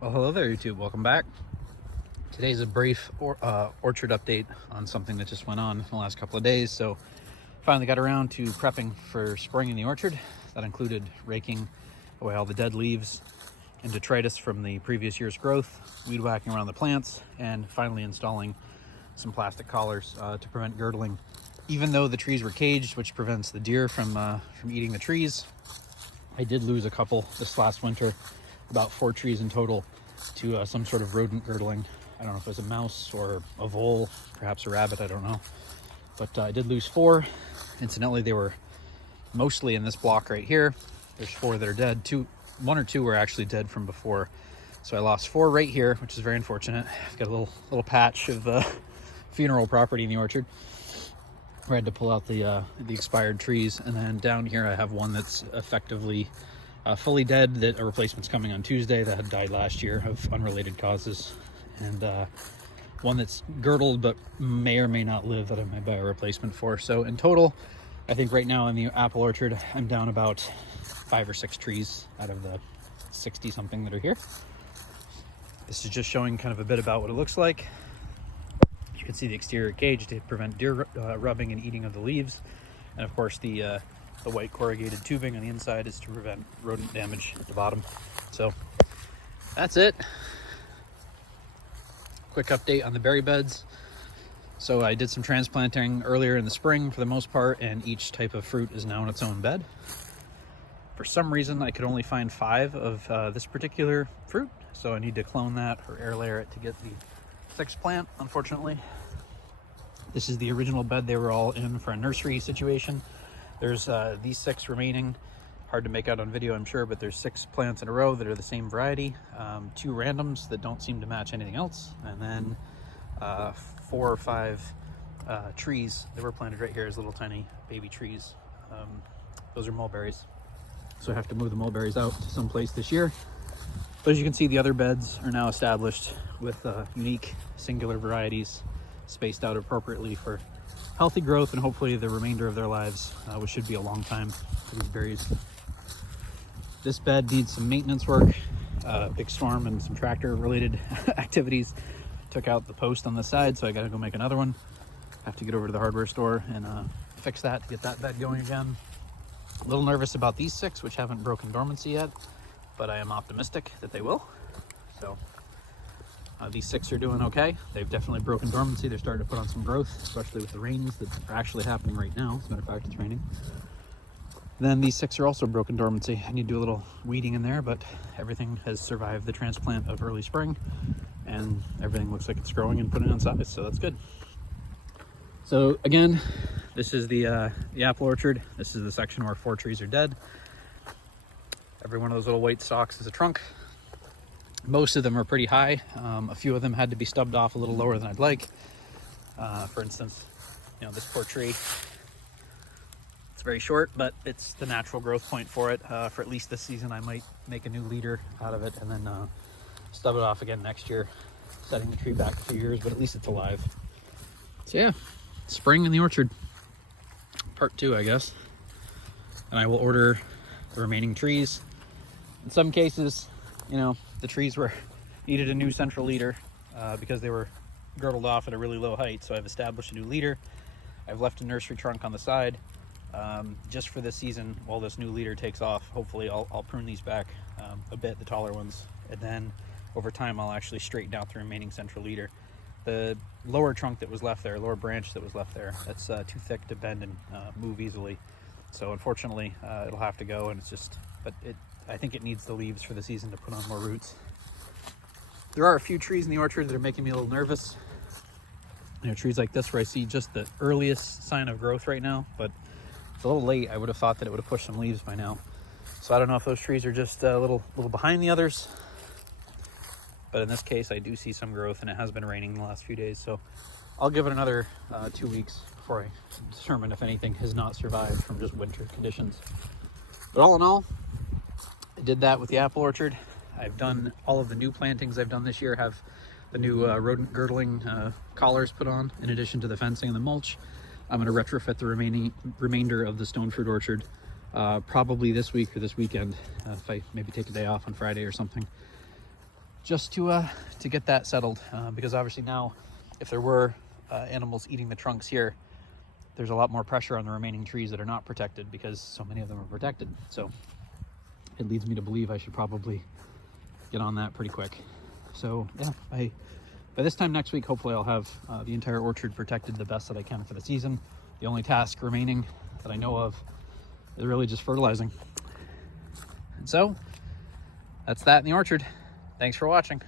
Well, hello there, YouTube. Welcome back. Today's a brief orchard update on something that just went on in the last couple of days. So finally got around to prepping for spring in the orchard. That included raking away all the dead leaves and detritus from the previous year's growth, weed whacking around the plants, and finally installing some plastic collars to prevent girdling. Even though the trees were caged, which prevents the deer from eating the trees, I did lose a couple this last winter, about 4 trees in total, to some sort of rodent girdling. I don't know if it was a mouse or a vole, perhaps a rabbit, I don't know. But I did lose 4. Incidentally, they were mostly in this block right here. There's 4 that are dead. 1 or 2 were actually dead from before. So I lost 4 right here, which is very unfortunate. I've got a little patch of funeral property in the orchard where I had to pull out the expired trees. And then down here I have one that's effectively fully dead, that a replacement's coming on Tuesday, that had died last year of unrelated causes, and one that's girdled but may or may not live, that I might buy a replacement for. So in total, I think right now in the apple orchard, I'm down about 5 or 6 trees out of the 60 something that are here. This is just showing kind of a bit about what it looks like. You can see the exterior cage to prevent deer rubbing and eating of the leaves, and of course the white corrugated tubing on the inside is to prevent rodent damage at the bottom. So that's it. Quick update on the berry beds. So I did some transplanting earlier in the spring for the most part, and each type of fruit is now in its own bed. For some reason I could only find 5 of this particular fruit, so I need to clone that or air layer it to get the 6th plant, unfortunately. This is the original bed they were all in for a nursery situation. There's these 6 remaining. Hard to make out on video, I'm sure, but there's 6 plants in a row that are the same variety. 2 randoms that don't seem to match anything else. And then 4 or 5 trees that were planted right here as little tiny baby trees. Those are mulberries. So I have to move the mulberries out to someplace this year. But as you can see, the other beds are now established with unique singular varieties spaced out appropriately for healthy growth and hopefully the remainder of their lives, which should be a long time for these berries. This bed needs some maintenance work. Big storm and some tractor related activities took out the post on the side, so I gotta go make another one. Have to get over to the hardware store and fix that to get that bed going again. A little nervous about these 6, which haven't broken dormancy yet, but I am optimistic that they will. So these 6 are doing okay. They've definitely broken dormancy. They're starting to put on some growth, especially with the rains that are actually happening right now. As a matter of fact, it's raining. Then these 6 are also broken dormancy. I need to do a little weeding in there, but everything has survived the transplant of early spring, and everything looks like it's growing and putting on size, so that's good. So again, this is the apple orchard. This is the section where 4 trees are dead. Every one of those little white stalks is a trunk. Most of them are pretty high. A few of them had to be stubbed off a little lower than I'd like. For instance, this poor tree, it's very short, but it's the natural growth point for it. For at least this season, I might make a new leader out of it and then stub it off again next year, setting the tree back a few years, but at least it's alive. So yeah, spring in the orchard, part 2, I guess. And I will order the remaining trees. In some cases, the trees needed a new central leader because they were girdled off at a really low height. So I've established a new leader. I've left a nursery trunk on the side just for this season while this new leader takes off. Hopefully I'll prune these back a bit, the taller ones, and then over time I'll actually straighten out the remaining central leader. The lower trunk that was left there, lower branch that was left there, that's too thick to bend and move easily. So unfortunately it'll have to go, and I think it needs the leaves for the season to put on more roots. There are a few trees in the orchard that are making me a little nervous. Trees like this where I see just the earliest sign of growth right now, but it's a little late. I would have thought that it would have pushed some leaves by now. So I don't know if those trees are just a little behind the others. But in this case, I do see some growth, and it has been raining the last few days. So I'll give it another 2 weeks before I determine if anything has not survived from just winter conditions. But all in all, I did that with the apple orchard. I've done all of the new plantings I've done this year have the new rodent girdling collars put on, in addition to the fencing and the mulch. I'm going to retrofit the remainder of the stone fruit orchard probably this week or this weekend, if I maybe take a day off on Friday or something. just to get that settled, because obviously now if there were animals eating the trunks here, there's a lot more pressure on the remaining trees that are not protected because so many of them are protected. So it leads me to believe I should probably get on that pretty quick. So yeah, by this time next week, hopefully I'll have the entire orchard protected the best that I can for the season. The only task remaining that I know of is really just fertilizing. And so that's that in the orchard. Thanks for watching.